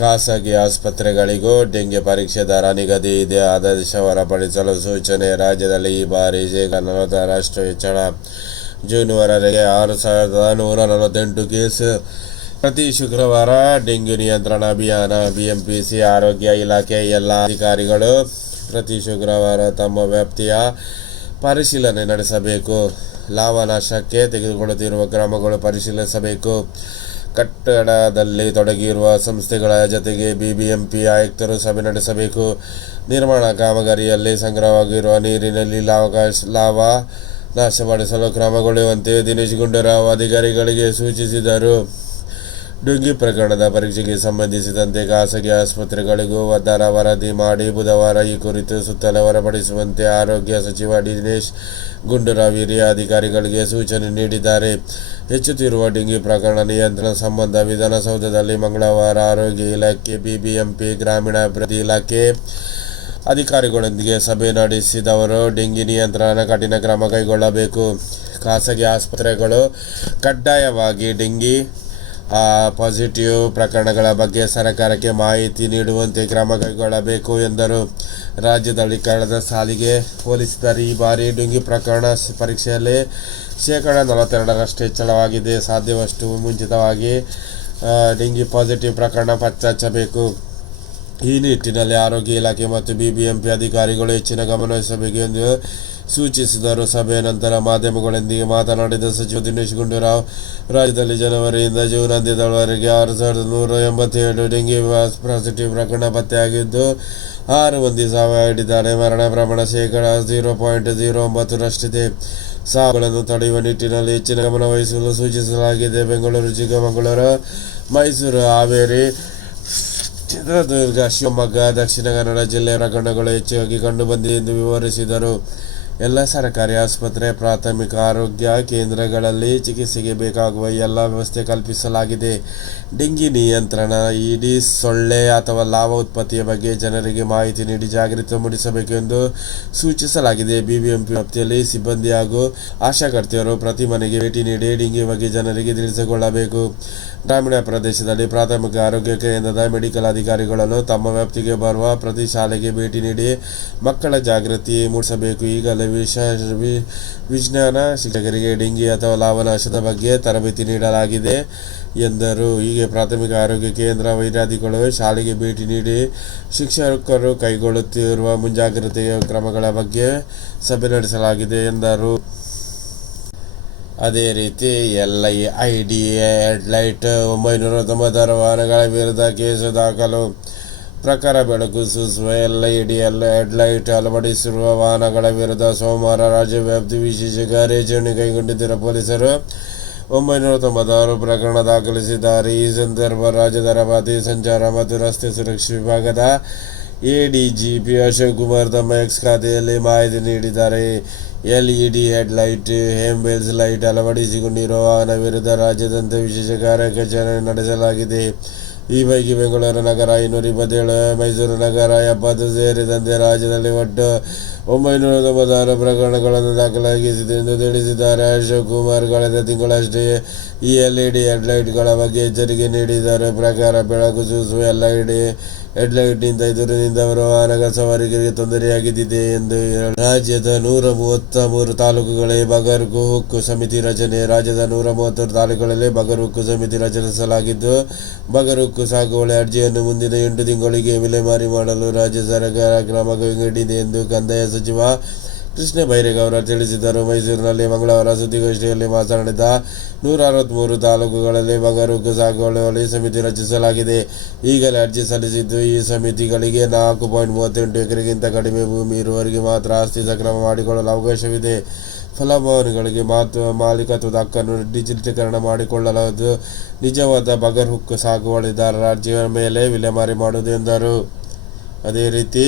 ಖಾಸಗಿ ಆಸ್ಪತ್ರೆಗಳಿಗೂ ಡೆಂಗಿ ಪರೀಕ್ಷೆ ದರ ನಿಗದಿ ಇದೆ. ಆದೇಶ ಹೊರಪಡಿಸಲು ಸೂಚನೆ. ರಾಜ್ಯದಲ್ಲಿ ಈ ಬಾರಿ ಶೇಕಡ ನಲವತ್ತರಷ್ಟು ಹೆಚ್ಚಳ. ಜೂನ್ವರೆಗೆ ಆರು ಸಾವಿರದ ನೂರ ನಲವತ್ತೆಂಟು ಕೇಸ್. ಪ್ರತಿ ಶುಕ್ರವಾರ ಡೆಂಗ್ಯೂ ನಿಯಂತ್ರಣ ಅಭಿಯಾನ. ಬಿಎಂಪಿಸಿ ಆರೋಗ್ಯ ಇಲಾಖೆ ಎಲ್ಲ ಅಧಿಕಾರಿಗಳು ಪ್ರತಿ ಶುಕ್ರವಾರ ತಮ್ಮ ವ್ಯಾಪ್ತಿಯ ಪರಿಶೀಲನೆ ನಡೆಸಬೇಕು. ಲಾವನಾಶಕ್ಕೆ ತೆಗೆದುಕೊಳ್ಳುತ್ತಿರುವ ಕ್ರಮಗಳು ಪರಿಶೀಲಿಸಬೇಕು. ಕಟ್ಟಡದಲ್ಲಿ ತೊಡಗಿರುವ ಸಂಸ್ಥೆಗಳ ಜತೆಗೆ ಬಿಬಿಎಂಪಿ ಆಯುಕ್ತರು ಸಭೆ ನಡೆಸಬೇಕು. ನಿರ್ಮಾಣ ಕಾಮಗಾರಿಯಲ್ಲಿ ಸಂಗ್ರಹವಾಗಿರುವ ನೀರಿನಲ್ಲಿ ಲಾವಕಾಶ ಲಾಭ ನಾಶಪಡಿಸಲು ಕ್ರಮಗೊಳ್ಳುವಂತೆ ದಿನೇಶ್ ಗುಂಡೂರಾವ್ ಅಧಿಕಾರಿಗಳಿಗೆ ಸೂಚಿಸಿದರು. ಡೆಂಗಿ ಪ್ರಕರಣದ ಪರೀಕ್ಷೆಗೆ ಸಂಬಂಧಿಸಿದಂತೆ ಖಾಸಗಿ ಆಸ್ಪತ್ರೆಗಳಿಗೂ ಒತ್ತಡ ವರದಿ ಮಾಡಿ ಬುಧವಾರ ಈ ಕುರಿತು ಸುತ್ತಲೇ ಹೊರಪಡಿಸುವಂತೆ ಆರೋಗ್ಯ ಸಚಿವ ದಿನೇಶ್ ಗುಂಡೂರಾವ್ ಹಿರಿಯ ಅಧಿಕಾರಿಗಳಿಗೆ ಸೂಚನೆ ನೀಡಿದ್ದಾರೆ. ಹೆಚ್ಚುತ್ತಿರುವ ಡೆಂಗಿ ಪ್ರಕರಣ ನಿಯಂತ್ರಣ ಸಂಬಂಧ ವಿಧಾನಸೌಧದಲ್ಲಿ ಮಂಗಳವಾರ ಆರೋಗ್ಯ ಇಲಾಖೆ, ಬಿಬಿಎಂಪಿ ಗ್ರಾಮೀಣಾಭಿವೃದ್ಧಿ ಇಲಾಖೆ ಅಧಿಕಾರಿಗಳೊಂದಿಗೆ ಸಭೆ ನಡೆಸಿದವರು ಡೆಂಗಿ ನಿಯಂತ್ರಣ ಕಠಿಣ ಕ್ರಮ ಕೈಗೊಳ್ಳಬೇಕು. ಖಾಸಗಿ ಆಸ್ಪತ್ರೆಗಳು ಕಡ್ಡಾಯವಾಗಿ ಡೆಂಗಿ ಪಾಸಿಟಿವ್ ಪ್ರಕರಣಗಳ ಬಗ್ಗೆ ಸರ್ಕಾರಕ್ಕೆ ಮಾಹಿತಿ ನೀಡುವಂತೆ ಕ್ರಮ ಕೈಗೊಳ್ಳಬೇಕು ಎಂದರು. ರಾಜ್ಯದಲ್ಲಿ ಕಳೆದ ಸಾಲಿಗೆ ಹೋಲಿಸಿದರೆ ಈ ಬಾರಿ ಡೆಂಗಿ ಪ್ರಕರಣ ಪರೀಕ್ಷೆಯಲ್ಲಿ ಶೇಕಡ ನಲವತ್ತೆರಡರಷ್ಟು ಹೆಚ್ಚಳವಾಗಿದೆ. ಸಾಧ್ಯವಷ್ಟು ಮುಂಚಿತವಾಗಿ ಡೆಂಗಿ ಪಾಸಿಟಿವ್ ಪ್ರಕರಣ ಪತ್ತೆ ಹಚ್ಚಬೇಕು ಈ ನಿಟ್ಟಿನಲ್ಲಿ ಆರೋಗ್ಯ ಇಲಾಖೆ ಮತ್ತು ಬಿಬಿಎಂಪಿ ಅಧಿಕಾರಿಗಳು ಹೆಚ್ಚಿನ ಗಮನ ವಹಿಸಬೇಕು ಎಂದು ಸೂಚಿಸಿದರು. ಸಭೆಯ ನಂತರ ಮಾಧ್ಯಮಗಳೊಂದಿಗೆ ಮಾತನಾಡಿದ ಸಚಿವ ದಿನೇಶ್ ಗುಂಡೂರಾವ್, ರಾಜ್ಯದಲ್ಲಿ ಜನವರಿಯಿಂದ ಜೂನ್ ಅಂತ್ಯದವರೆಗೆ ಆರು ಸಾವಿರದ ನೂರ ಎಂಬತ್ತೇಳು ಡೆಂಗಿ ಪಾಸಿಟಿವ್ ಪ್ರಕರಣ ಪತ್ತೆಯಾಗಿದ್ದು, ಆರು ಮಂದಿ ಸಾವು ಮರಣ ಪ್ರಮಾಣ ಶೇಕಡ ಜೀರೋ ಪಾಯಿಂಟ್ ಝೀರೋ ಒಂಬತ್ತರಷ್ಟಿದೆ ಸಾವುಗಳನ್ನು ತಡೆಯುವ ನಿಟ್ಟಿನಲ್ಲಿ ಹೆಚ್ಚಿನ ಗಮನವಹಿಸಲು ಸೂಚಿಸಲಾಗಿದೆ. ಬೆಂಗಳೂರು, ಚಿಕ್ಕಮಗಳೂರು, ಮೈಸೂರು, ಹಾವೇರಿ ಚಿತ್ರದುರ್ಗ ಶಿವಮೊಗ್ಗ ದಕ್ಷಿಣ ಕನ್ನಡ ಜಿಲ್ಲೆ ಪ್ರಕರಣಗಳು ಹೆಚ್ಚಾಗಿ ಕಂಡುಬಂದಿದೆ ಎಂದು ವಿವರಿಸಿದರು. ಎಲ್ಲ ಸರ್ಕಾರಿ ಆಸ್ಪತ್ರೆ, ಪ್ರಾಥಮಿಕ ಆರೋಗ್ಯ ಕೇಂದ್ರಗಳಲ್ಲಿ ಚಿಕಿತ್ಸೆಗೆ ಬೇಕಾಗುವ ಎಲ್ಲ ವ್ಯವಸ್ಥೆ ಕಲ್ಪಿಸಲಾಗಿದೆ. ಡೆಂಗಿ ನಿಯಂತ್ರಣ, ಇಡೀ, ಸೊಳ್ಳೆ ಅಥವಾ ಲಾಭ ಉತ್ಪತ್ತಿಯ ಬಗ್ಗೆ ಜನರಿಗೆ ಮಾಹಿತಿ ನೀಡಿ ಜಾಗೃತಿ ಮೂಡಿಸಬೇಕು ಎಂದು ಸೂಚಿಸಲಾಗಿದೆ. ಬಿಬಿಎಂಪಿ ವ್ಯಾಪ್ತಿಯಲ್ಲಿ ಸಿಬ್ಬಂದಿ ಹಾಗೂ ಆಶಾಕರ್ತೆಯರು ಪ್ರತಿ ಮನೆಗೆ ಭೇಟಿ ನೀಡಿ ಡೆಂಗಿ ಬಗ್ಗೆ ಜನರಿಗೆ ತಿಳಿಸಿಕೊಳ್ಳಬೇಕು. ಗ್ರಾಮೀಣ ಪ್ರದೇಶದಲ್ಲಿ ಪ್ರಾಥಮಿಕ ಆರೋಗ್ಯ ಕೇಂದ್ರದ ಮೆಡಿಕಲ್ ಅಧಿಕಾರಿಗಳನ್ನು ತಮ್ಮ ವ್ಯಾಪ್ತಿಗೆ ಬರುವ ಪ್ರತಿ ಶಾಲೆಗೆ ಭೇಟಿ ನೀಡಿ ಮಕ್ಕಳ ಜಾಗೃತಿ ಮೂಡಿಸಬೇಕು. ಈಗಲೇ ವಿಜ್ಞಾನ, ಶಿಕ್ಷಕರಿಗೆ ಡೆಂಗಿ ಅಥವಾ ಲಾವನಾಶದ ಬಗ್ಗೆ ತರಬೇತಿ ನೀಡಲಾಗಿದೆ ಎಂದರು. ಹೀಗೆ ಪ್ರಾಥಮಿಕ ಆರೋಗ್ಯ ಕೇಂದ್ರ ವೈದ್ಯಾಧಿಗಳು ಶಾಲೆಗೆ ಭೇಟಿ ನೀಡಿ ಶಿಕ್ಷಕರು ಕೈಗೊಳ್ಳುತ್ತಿರುವ ಮುಂಜಾಗ್ರತೆಯ ಕ್ರಮಗಳ ಬಗ್ಗೆ ಸಭೆ ನಡೆಸಲಾಗಿದೆ ಎಂದರು. ಅದೇ ರೀತಿ ಎಲ್ ಐ ಡಿ, ಹೆಡ್ಲೈಟ್, ಒಂಬೈನೂರ ತೊಂಬತ್ತಾರು ವಾಹನಗಳ ವಿರುದ್ಧ ಕೇಸು ದಾಖಲು ಪ್ರಕಾರ ಬೆಳಕು ಸೂಸುವ L I D L headlight ಅಳವಡಿಸಿರುವ ವಾಹನಗಳ ವಿರುದ್ಧ ಸೋಮವಾರ ರಾಜ್ಯವ್ಯಾಪ್ತಿ ವಿಶೇಷ ಕಾರ್ಯಾಚರಣೆ ಕೈಗೊಂಡಿದ್ದ ಪೊಲೀಸರು ಒಂಬೈನೂರ ತೊಂಬತ್ತಾರು ಪ್ರಕರಣ ದಾಖಲಿಸಿದ್ದಾರೆ. ಈ ಸಂದರ್ಭ ರಾಜ್ಯದ ರವಾತಿ ಸಂಚಾರ ಮತ್ತು ರಸ್ತೆ ಸುರಕ್ಷಾ ವಿಭಾಗದ ಎಡಿಜಿಪಿ ಅಶೋಕ್ ಕುಮಾರ್ ತಮ್ಮ ಎಕ್ಸ್ ಖಾತೆಯಲ್ಲಿ ಮಾಹಿತಿ ನೀಡಿದ್ದಾರೆ. ಎಲ್ಇಡಿ ಹೆಡ್ಲೈಟ್ ಹೇಂಬೆಲ್ಸ್ ಲೈಟ್ ಅಳವಡಿಸಿಕೊಂಡಿರುವ ವಾಹನ ವಿರುದ್ಧ ರಾಜ್ಯಾದ್ಯಂತ ವಿಶೇಷ ಕಾರ್ಯಾಚರಣೆ ನಡೆಸಲಾಗಿದೆ. ಈ ಪೈಕಿ ಬೆಂಗಳೂರು ನಗರ ಐನೂರ ಇಪ್ಪತ್ತೇಳು ಮೈಸೂರು ನಗರ ಎಪ್ಪತ್ತು ಸೇರಿದಂತೆ ರಾಜ್ಯದಲ್ಲಿ ಒಟ್ಟು ಒಂಬೈನೂರ ತೊಂಬತ್ತಾರು ಪ್ರಕರಣಗಳನ್ನು ದಾಖಲಾಗಿಸಿದೆ ಎಂದು ತಿಳಿಸಿದ್ದಾರೆ. ಅಶೋಕ್ ಕುಮಾರ್ ಕಳೆದ ತಿಂಗಳಷ್ಟೇ ಈ ಎಲ್ ಇ ಡಿ ಹೆಡ್ಲೈಟ್ಗಳ ಬಗ್ಗೆ ಎಚ್ಚರಿಕೆ ನೀಡಿದ್ದಾರೆ. ಪ್ರಕಾರ ಬೆಳಕು ಸೂಸುವ ಎಲ್ ಐ ಡಿ ಹೆಡ್ಲೈಟ್ನಿಂದ ಎದುರಿನಿಂದ ಬರುವ ವಾಹನಗಳ ಸವಾರಿಗರಿಗೆ ತೊಂದರೆಯಾಗಿದ್ದಿದೆ ಎಂದು ರಾಜ್ಯದ ನೂರ ಮೂವತ್ತ ಮೂರು ತಾಲೂಕುಗಳಲ್ಲಿ ಬಗರ್ಗು ಹುಕ್ಕು ಸಮಿತಿ ರಚನೆ. ರಾಜ್ಯದ ನೂರ ಮೂವತ್ತೊಂದು ತಾಲೂಕುಗಳಲ್ಲಿ ಬಗರ್ ಹುಕ್ಕು ಸಮಿತಿ ರಚಿಸಲಾಗಿದ್ದು, ಬಗರ್ ಹುಕ್ಕು ಸಾಗುವಳಿ ಅರ್ಜಿಯನ್ನು ಮುಂದಿನ ಎಂಟು ತಿಂಗಳಿಗೆ ವಿಲೇವಾರಿ ಮಾಡಲು ರಾಜ್ಯ ಸರ್ಕಾರ ಕ್ರಮ ಕೈಗೊಂಡಿದೆ ಎಂದು ಕಂದಾಯ ಸಚಿವ ಕೃಷ್ಣ ಬೈರೇಗೌಡ ತಿಳಿಸಿದರು. ಮೈಸೂರಿನಲ್ಲಿ ಮಂಗಳವಾರ ಸುದ್ದಿಗೋಷ್ಠಿಯಲ್ಲಿ ಮಾತನಾಡಿದ ನೂರ ಅರವತ್ತ್ಮೂರು ತಾಲೂಕುಗಳಲ್ಲಿ ಬಗರುಕು ಸಾಗುವಳಿ ಸಮಿತಿ ರಚಿಸಲಾಗಿದೆ. ಈಗಲೇ ಅರ್ಜಿ ಸಲ್ಲಿಸಿದ್ದು, ಈ ಸಮಿತಿಗಳಿಗೆ ನಾಲ್ಕು ಪಾಯಿಂಟ್ ಮೂವತ್ತೆಂಟು ಎಕರೆಗಿಂತ ಕಡಿಮೆ ಭೂಮಿ ಇರುವವರಿಗೆ ಮಾತ್ರ ಆಸ್ತಿ ಸಕ್ರಮ ಮಾಡಿಕೊಳ್ಳಲು ಅವಕಾಶವಿದೆ. ಫಲಾನುಭವಿಗಳಿಗೆ ಮಾತು ಮಾಲೀಕತ್ವದ ಹಕ್ಕನ್ನು ಡಿಜಿಟೀಕರಣ ಮಾಡಿಕೊಳ್ಳಲಾಗದು ನಿಜವಾದ ಬಗರ್ ಹುಕ್ಕು ಸಾಗುವಳಿದಾರರ ಅರ್ಜಿಯ ಮೇಲೆ ವಿಲೇಮಾರಿ ಮಾಡುವುದು ಎಂದರು. ಅದೇ ರೀತಿ